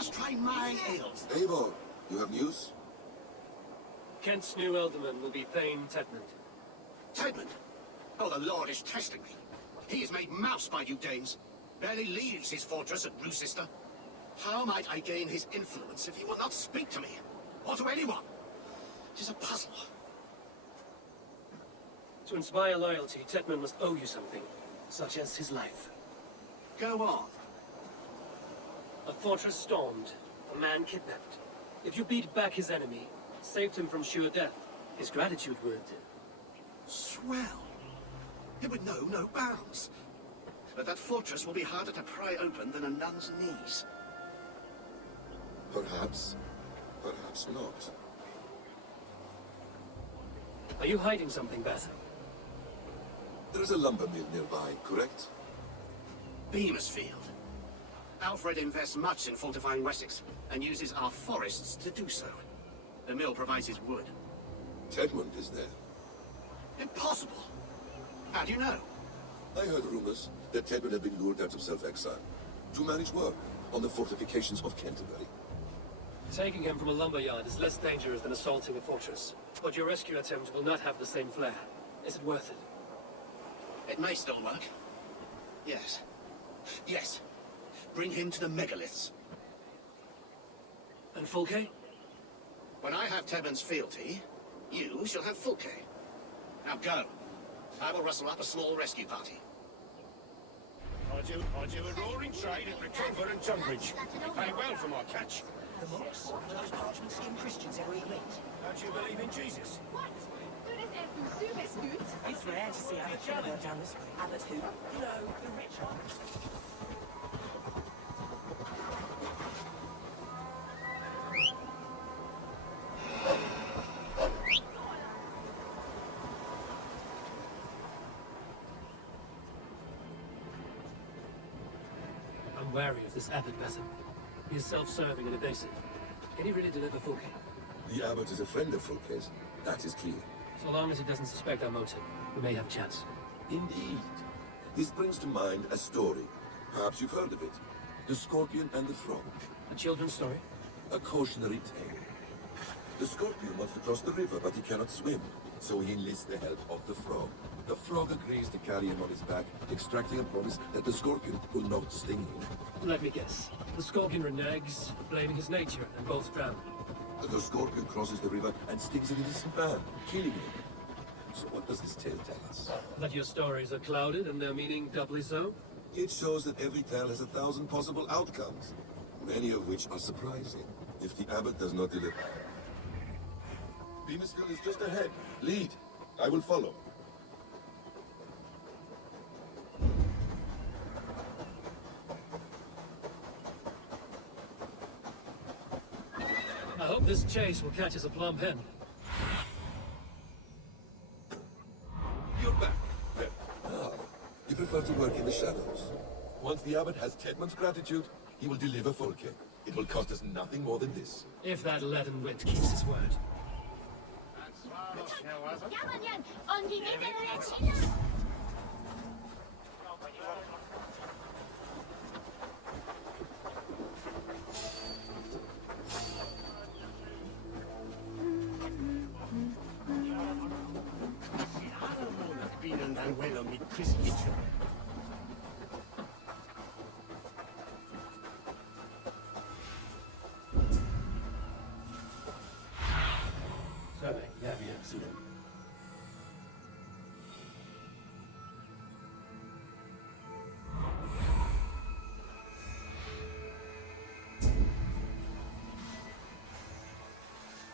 must try my ales. Eivor, you have news? Kent's new ealdorman will be Thane Tedmund. Tedmund? Oh, the Lord is testing me. He is made mouse by you Danes. Barely leaves his fortress at Brucester. How might I gain his influence if he will not speak to me? Or to anyone? It is a puzzle. To inspire loyalty, Tedmund must owe you something, such as his life. Go on. A fortress stormed, a man kidnapped. If you beat back his enemy, saved him from sure death, his gratitude would... Swell. It would know no bounds. But that fortress will be harder to pry open than a nun's knees. Perhaps. Perhaps not. Are you hiding something, Beth? There is a lumber mill nearby, correct? Beamersfield. Alfred invests much in fortifying Wessex, and uses our forests to do so. The mill provides his wood. Tedmund is there. Impossible! How do you know? I heard rumors that Tedmund had been lured out of self-exile to manage work on the fortifications of Canterbury. Taking him from a lumberyard is less dangerous than assaulting a fortress. But your rescue attempt will not have the same flair. Is it worth it? It may still work. Yes. Yes. Bring him to the megaliths. And Fulke? When I have Tedmund's fealty, you shall have Fulke. Now go. I will rustle up a small rescue party. I do a roaring trade at Recover and Tunbridge. Pay well for my catch. The monks, those parchment-skinned Christians ever eat meat? Don't you believe in Jesus? What? Who does every super scoot? It's rare to see Abbot Trevor down this way. Abbot who? You know, the rich one. I'm wary of this abbot, Basim. He is self-serving and evasive. Can he really deliver Fulke? The abbot is a friend of Fulke's. That is clear. So long as he doesn't suspect our motive, we may have a chance. Indeed. This brings to mind a story. Perhaps you've heard of it. The Scorpion and the Frog. A children's story? A cautionary tale. The Scorpion wants to cross the river, but he cannot swim. So he enlists the help of the Frog. The Frog agrees to carry him on his back, extracting a promise that the Scorpion will not sting him. Let me guess. The Scorpion reneges, blaming his nature, and both drown. The Scorpion crosses the river and stings an innocent man, killing him. So what does this tale tell us? That your stories are clouded and their meaning doubly so? It shows that every tale has 1,000 possible outcomes, many of which are surprising, if the abbot does not deliver. Beamersfield is just ahead. Lead. I will follow. I hope this chase will catch us a plump hen. You're back, then. Ah, you prefer to work in the shadows. Once the abbot has Tedmund's gratitude, he will deliver Fulke. It will cost us nothing more than this. If that leaden wit keeps his word.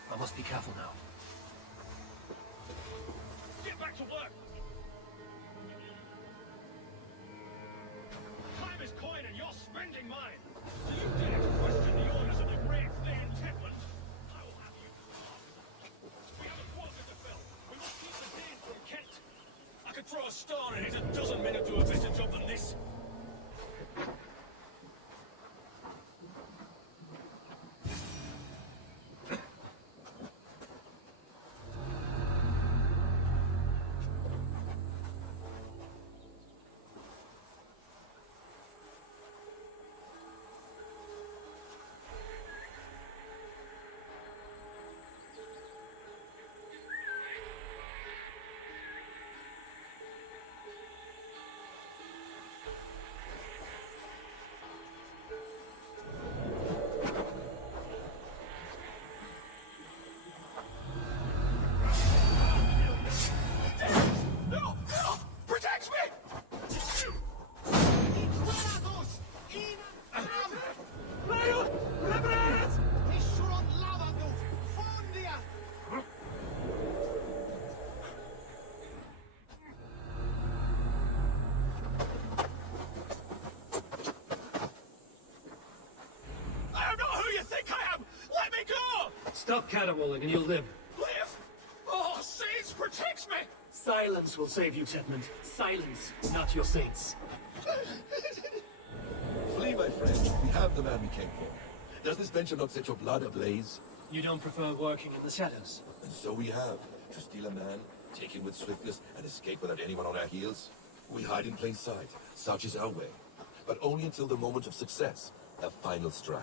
I must be careful now. Get back to work! Time is coin and you're spending mine! Do you dare to question the orders of the great Thane Tedmund? I will have you. We have a quota to fill. We must keep the Danes from Kent. I could throw a star in it 12 men to do a better job than this. Stop caterwauling and you'll live. Live! Oh, Saints protects me! Silence will save you, Chetmund. Silence, not your saints. Flee, my friend. We have the man we came for. Does this venture not set your blood ablaze? You don't prefer working in the shadows? And so we have. To steal a man, take him with swiftness, and escape without anyone on our heels. We hide in plain sight. Such is our way. But only until the moment of success. A final strike.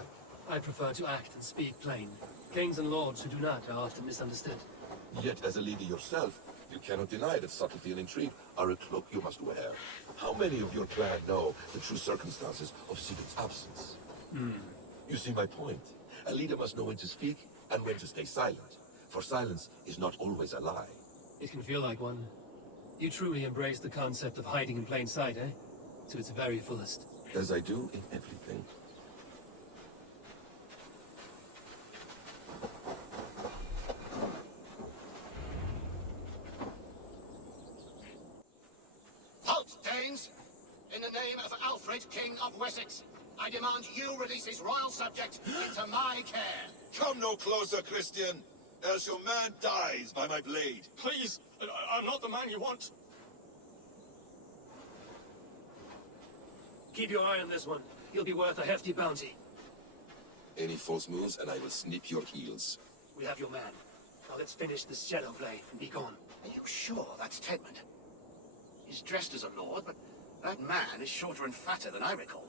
I prefer to act and speak plain. Kings and lords who do not are often misunderstood. Yet, as a leader yourself, you cannot deny that subtlety and intrigue are a cloak you must wear. How many of your clan know the true circumstances of Sigurd's absence? You see my point. A leader must know when to speak and when to stay silent. For silence is not always a lie. It can feel like one. You truly embrace the concept of hiding in plain sight, eh? To its very fullest. As I do in everything. Halt, Danes! In the name of Alfred, King of Wessex, I demand you release his royal subject into my care. Come no closer, Christian, else your man dies by my blade. Please, I'm not the man you want. Keep your eye on this one. He'll be worth a hefty bounty. Any false moves and I will snip your heels. We have your man. Now let's finish this shadow play and be gone. Are you sure that's Tedmund? He's dressed as a lord, but that man is shorter and fatter than I recall.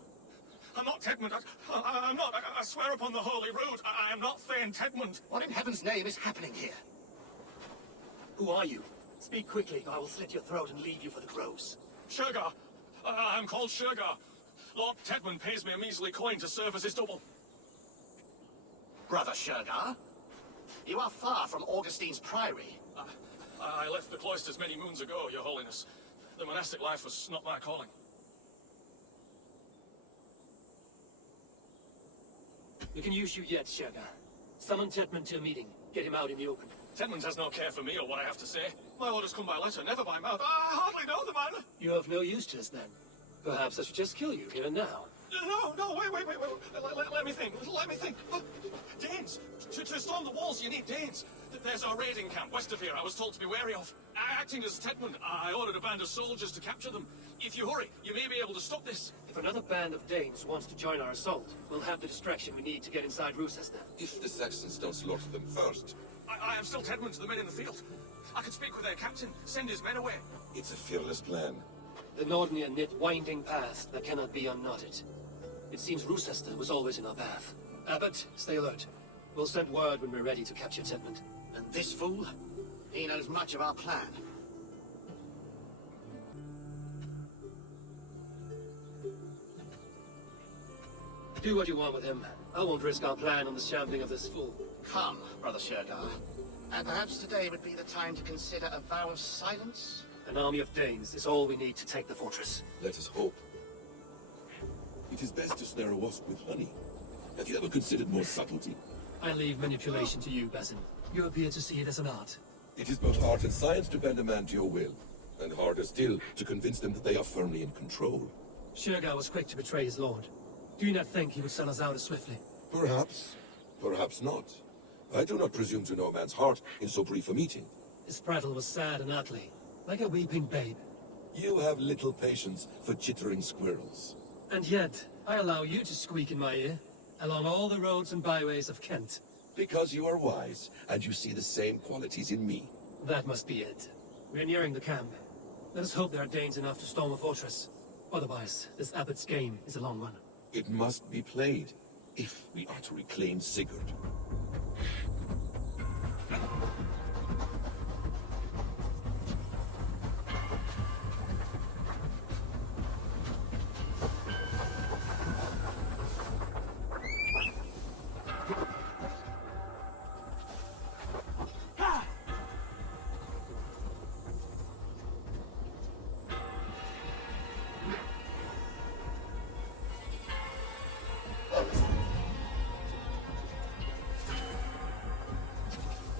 I'm not Tedmund. I'm not. I swear upon the Holy Rood. I am not Thane Tedmund. What in heaven's name is happening here? Who are you? Speak quickly, or I will slit your throat and leave you for the crows. Shergar. I'm called Shergar. Lord Tedmund pays me a measly coin to serve as his double. Brother Shergar? You are far from Augustine's priory. I left the cloisters many moons ago, Your Holiness. The monastic life was not my calling. We can use you yet, Shergar. Summon Tedmund to a meeting. Get him out in the open. Tedmund has no care for me or what I have to say. My orders come by letter, never by mouth. I hardly know the man. You have no use to us then. Perhaps I should just kill you here and now. No, wait. Let me think. Danes. To storm the walls, you need Danes. There's a raiding camp west of here I was told to be wary of. Acting as Tedmund, I ordered a band of soldiers to capture them. If you hurry, you may be able to stop this. If another band of Danes wants to join our assault, we'll have the distraction we need to get inside Rochester. If the Saxons don't slaughter them first, I am still Tedmund to the men in the field. I could speak with their captain, send his men away. it's a fearless plan. The Nordnir knit winding path that cannot be unknotted. It seems Rochester was always in our path. Abbot, stay alert. We'll send word when we're ready to capture Tedmund. And this fool? He knows much of our plan. Do what you want with him. I won't risk our plan on the shambling of this fool. Come, Brother Shergar. And perhaps today would be the time to consider a vow of silence? An army of Danes is all we need to take the fortress. Let us hope. It is best to snare a wasp with honey. Have you ever considered more subtlety? I leave manipulation to you, Basin. You appear to see it as an art. It is both art and science to bend a man to your will, and harder still to convince them that they are firmly in control. Shergar was quick to betray his lord. Do you not think he would sell us out as swiftly? Perhaps, perhaps not. I do not presume to know a man's heart in so brief a meeting. His prattle was sad and ugly, like a weeping babe. You have little patience for chittering squirrels. And yet, I allow you to squeak in my ear, along all the roads and byways of Kent. Because you are wise, and you see the same qualities in me. That must be it. We're nearing the camp. Let us hope there are Danes enough to storm a fortress. Otherwise, this abbot's game is a long one. It must be played, if we are to reclaim Sigurd.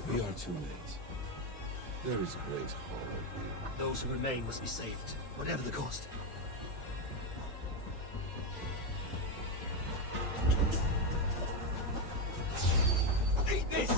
We are too late. There is great horror here. Those who remain must be saved, whatever the cost. Eat this!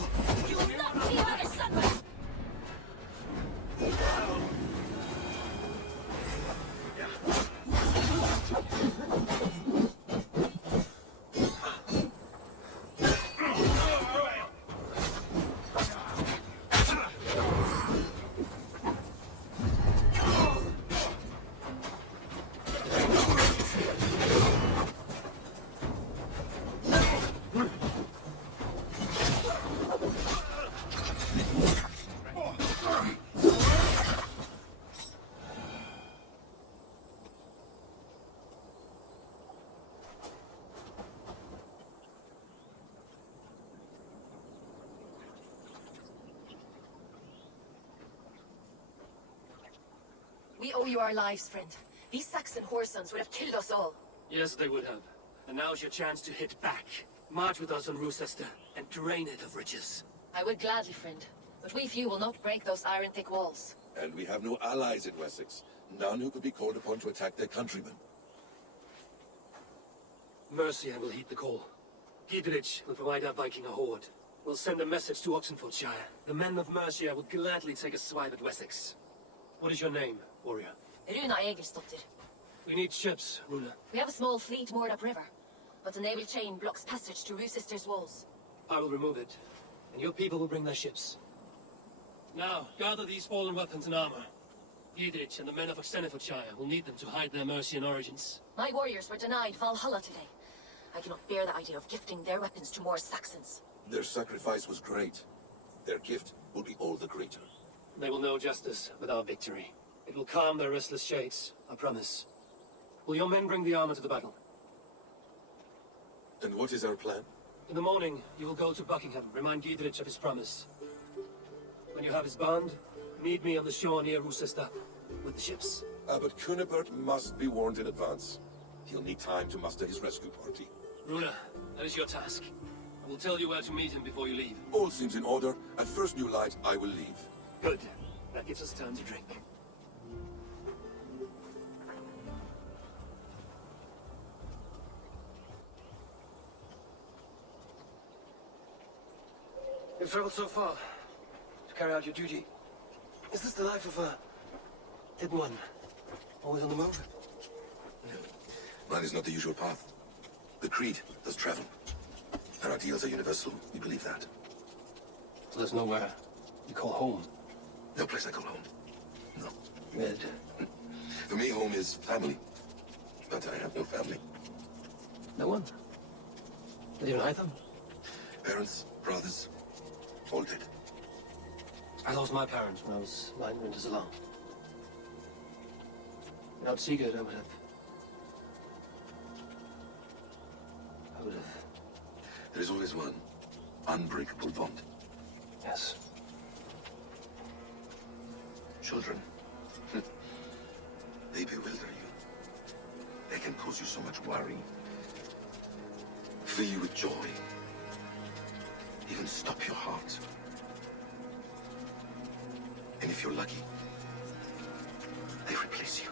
We owe you our lives, friend. These Saxon whoresons would have killed us all. Yes, they would have. And now's your chance to hit back. March with us on Rochester and drain it of riches. I would gladly, friend. But we few will not break those iron-thick walls. And we have no allies in Wessex. None who could be called upon to attack their countrymen. Mercia will heed the call. Giedrich will provide our Viking a horde. We'll send a message to Oxenfordshire. The men of Mercia will gladly take a swipe at Wessex. What is your name, warrior? Runa Egilsdottir. We need ships, Runa. We have a small fleet moored upriver, but the naval chain blocks passage to Rochester's walls. I will remove it, and your people will bring their ships. Now, gather these fallen weapons and armor. Giedrich and the men of Oxenfordshire will need them to hide their Mercian origins. My warriors were denied Valhalla today. I cannot bear the idea of gifting their weapons to more Saxons. Their sacrifice was great. Their gift will be all the greater. They will know justice with our victory. It will calm their restless shades, I promise. Will your men bring the armor to the battle? And what is our plan? In the morning, you will go to Buckingham, remind Giedrich of his promise. When you have his bond, meet me on the shore near Rochester with the ships. Abbot Cunibert must be warned in advance. He'll need time to muster his rescue party. Runa, that is your task. I will tell you where to meet him before you leave. All seems in order. At first new light, I will leave. Good. That gives us time to drink. You've traveled so far to carry out your duty. Is this the life of a hidden one? Always on the move? Mine is not the usual path. The Creed does travel. Our ideals are universal. We believe that. So there's nowhere you call home? No place I call home. No. Mid. For me, home is family. But I have no family. No one? Not even Hytham? Parents, brothers, all dead. I lost my parents when I was 9 winters alone. Without Sigurd, I would have... There is always one unbreakable bond. Yes. Children. They bewilder you. They can cause you so much worry. Fill you with joy. Even stop your heart. And if you're lucky, they replace you.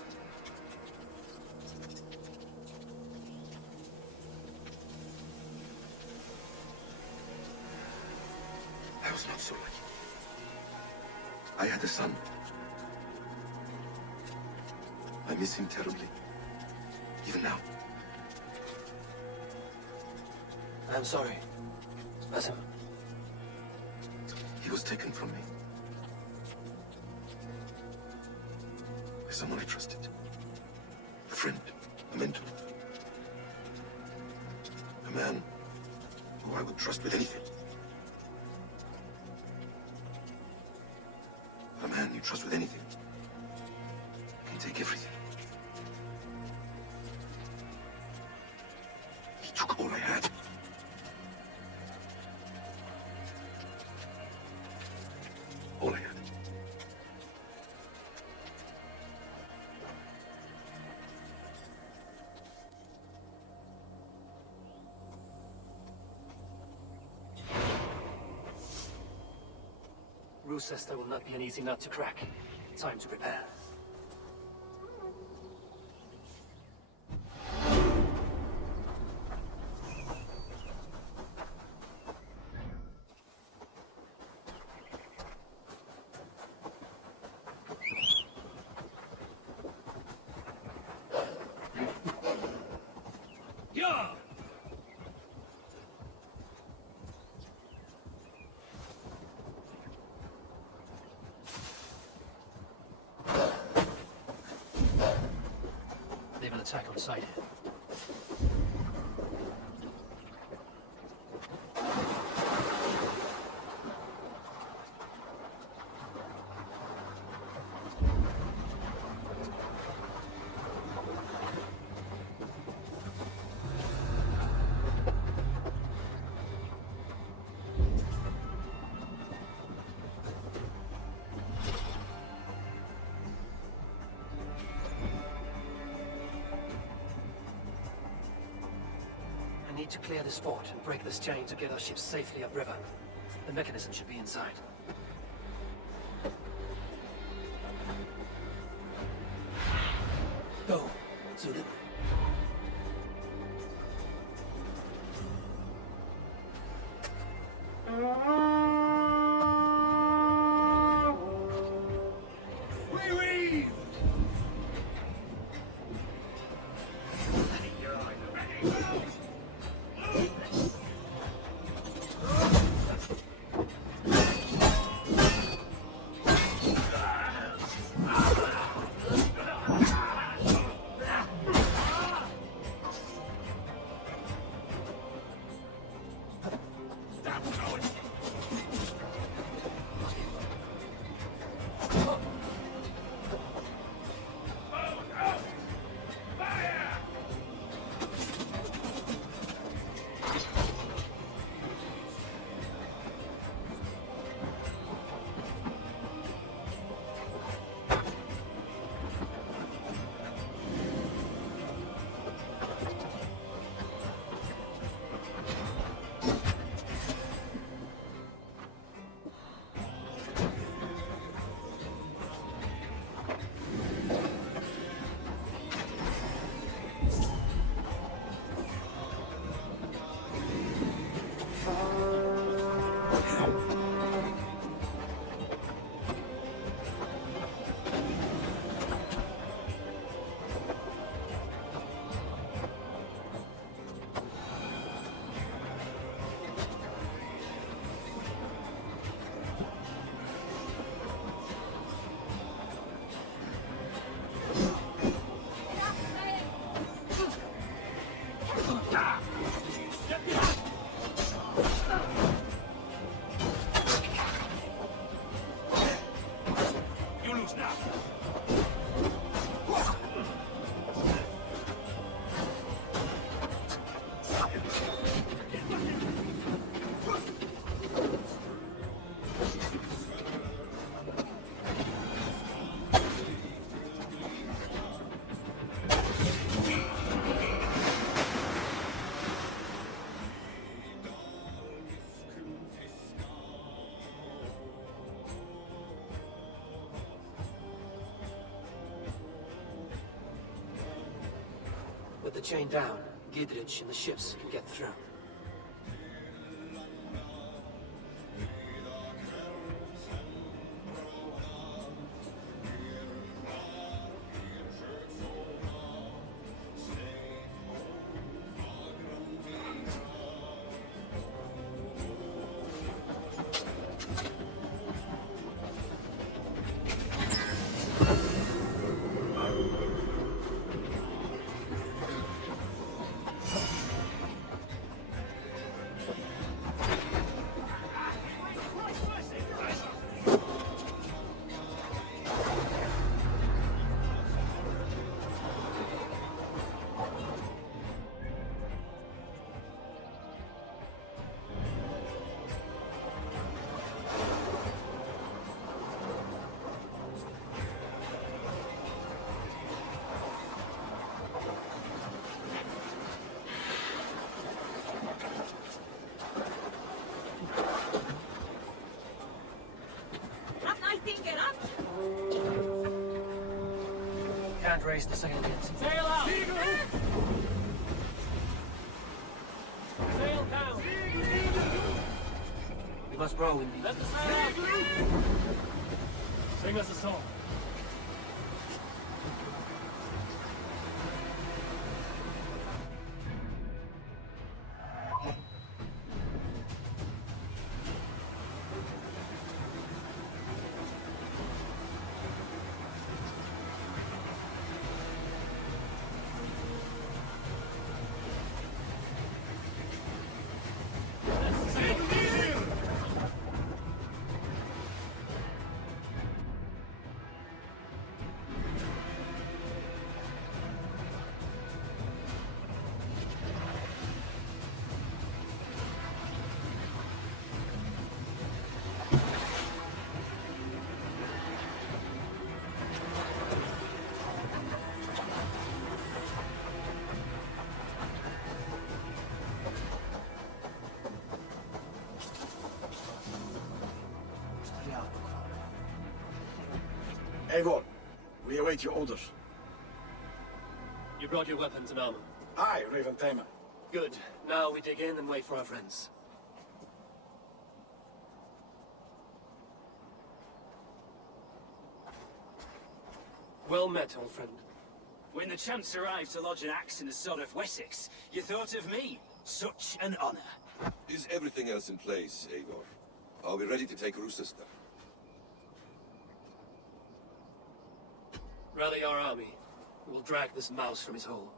I was not so lucky. I had a son. I miss him terribly. Even now. I'm sorry. Basim. He was taken from me. By someone I trusted. A friend. A mentor. A man who I would trust with anything. A man you trust with anything can take everything. He took all I had. All I had. Rochester will not be an easy nut to crack. Time to prepare. Yeah! They have an attack on sight. need to clear this fort and break this chain to get our ships safely upriver. The mechanism should be inside. Go, Zudin. With the chain down, Gidrich and the ships can get through. Can't raise the sail yet. Sail out! Sail down! We must row in the... Let the sail out! Sing us a song. Eivor, we await your orders. You brought your weapons and armor. Aye, Raven Tamer. Good. Now we dig in and wait for our friends. Well met, old friend. When the chance arrived to lodge an axe in the sod of Wessex, you thought of me. Such an honor. Is everything else in place, Eivor? Are we ready to take Rochester? Rally our army. We'll drag this mouse from his hole.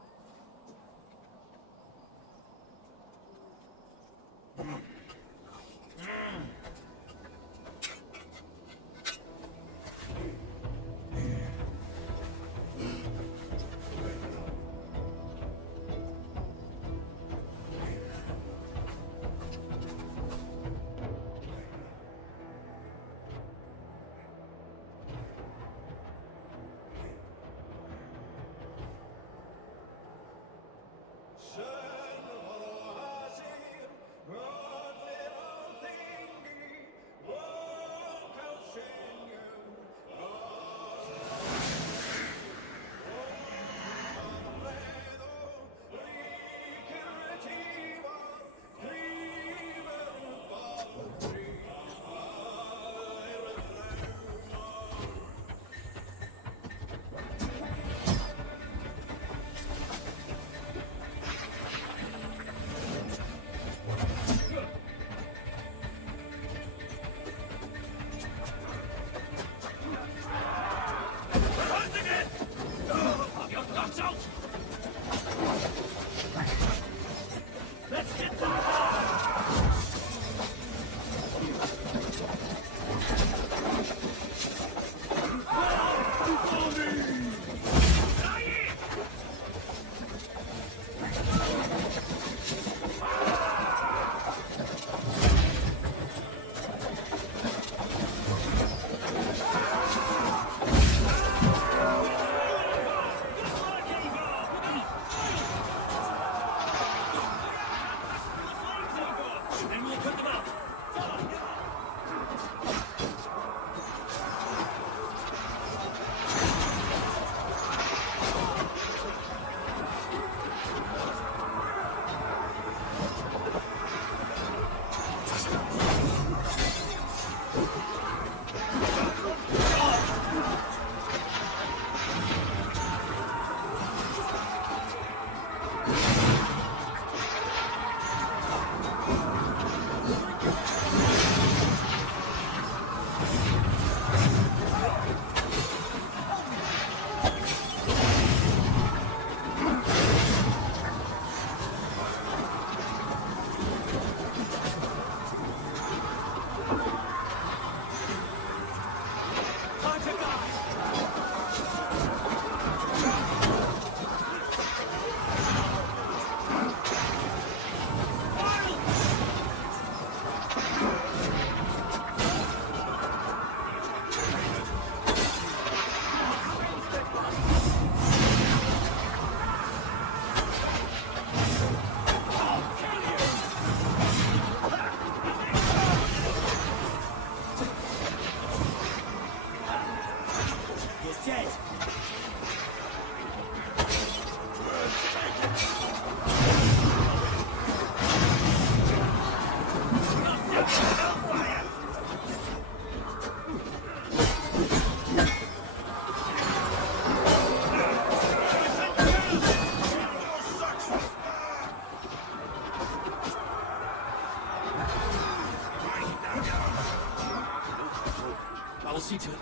I will see to it.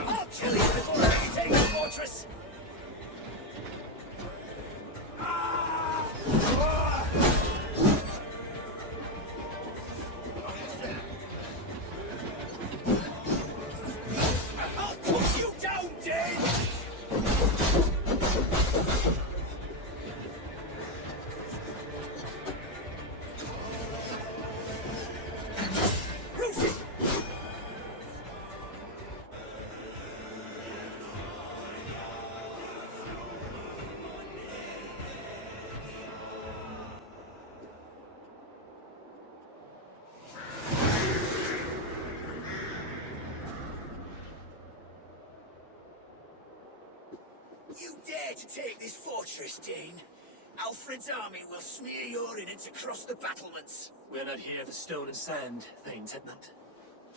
I'll kill you before I take the fortress! I'll put you down, Dane! Rufus! You dare to take this fortress, Dane? Alfred's army will smear your innards across the battlements. We're not here for stone and sand, Thane's Edmund.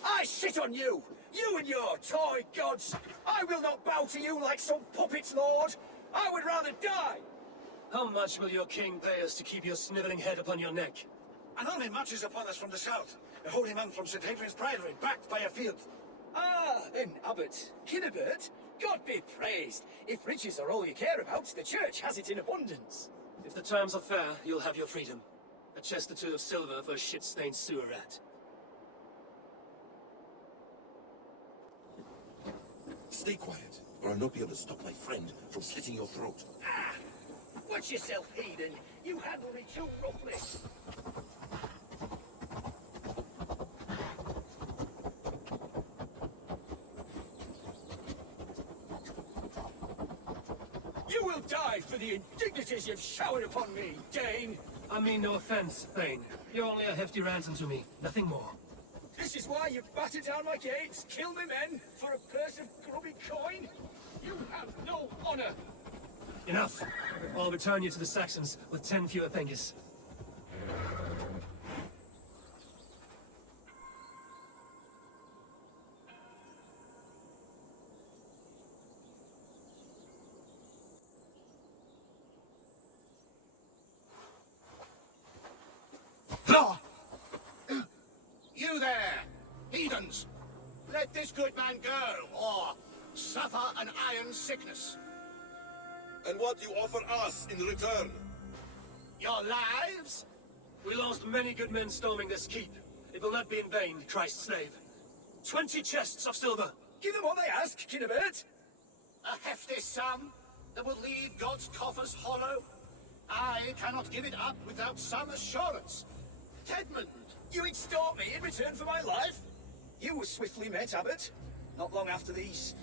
I shit on you! You and your toy gods! I will not bow to you like some puppet's lord! I would rather die! How much will your king pay us to keep your sniveling head upon your neck? An army marches upon us from the south. A holy man from St. Hadrian's Priory, backed by a field. Ah, then, Abbot Kinnebert, God be praised. If riches are all you care about, the church has it in abundance. If the terms are fair, you'll have your freedom. A chest or two of silver for a shit-stained sewer rat. Stay quiet, or I'll not be able to stop my friend from slitting your throat. Ah! Watch yourself, heathen. You handle me too roughly. You will die for the indignities you've showered upon me, Dane! I mean no offense, Thane. You're only a hefty ransom to me, nothing more. This is why you batter down my gates, kill me men, for a purse of grubby coin? You have no honor! Enough! I'll return you to the Saxons with 10 fewer fingers. You there, heathens! Let this good man go, or suffer an iron sickness. And what you offer us in return? Your lives? We lost many good men storming this keep. It will not be in vain, Christ's slave. 20 chests of silver! Give them what they ask, Kinnebert! A hefty sum that will leave God's coffers hollow? I cannot give it up without some assurance. Tedmund! You extort me in return for my life? You were swiftly met, Abbot. Not long after these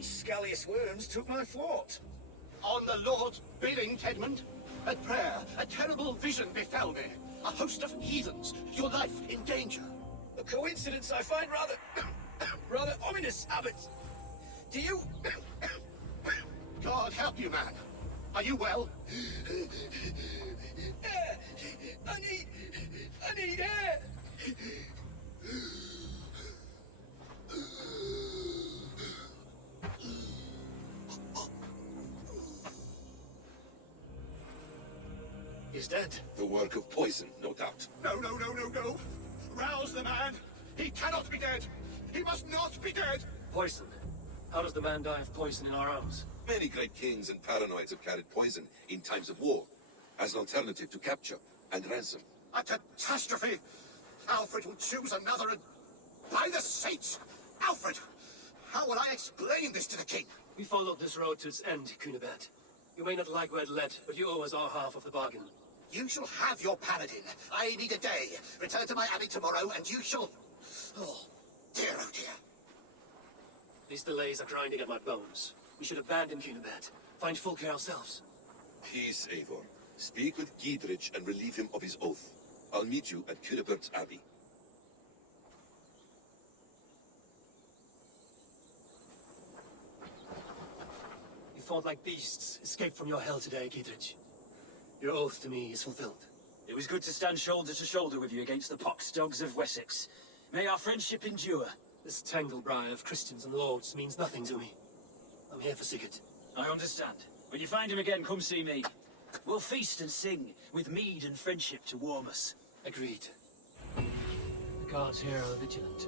scallious worms took my fort. On the Lord's bidding, Tedmund. At prayer, a terrible vision befell me. A host of heathens, your life in danger. A coincidence I find rather ominous, Abbot. Do you... God help you, man. Are you well? I need air! He's dead. The work of poison, no doubt. No. Rouse the man. He cannot be dead. He must not be dead. Poison. How does the man die of poison in our arms? Many great kings and paranoids have carried poison in times of war, as an alternative to capture and ransom. A catastrophe. Alfred will choose another and... By the saints! Alfred! How will I explain this to the king? We followed this road to its end, Cunibert. You may not like where it led, but you owe us our half of the bargain. You shall have your paladin. I need a day. Return to my abbey tomorrow, and you shall... Oh, dear. These delays are grinding at my bones. We should abandon Cunibert. Find Fulke ourselves. Peace, Eivor. Speak with Giedrich and relieve him of his oath. I'll meet you at Cunebert's Abbey. You fought like beasts, escaped from your hell today, Giedrich. Your oath to me is fulfilled. It was good to stand shoulder to shoulder with you against the pox dogs of Wessex. May our friendship endure. This tanglebriar of Christians and lords means nothing to me. I'm here for Sigurd. I understand. When you find him again, come see me. We'll feast and sing, with mead and friendship to warm us. Agreed. The guards here are vigilant.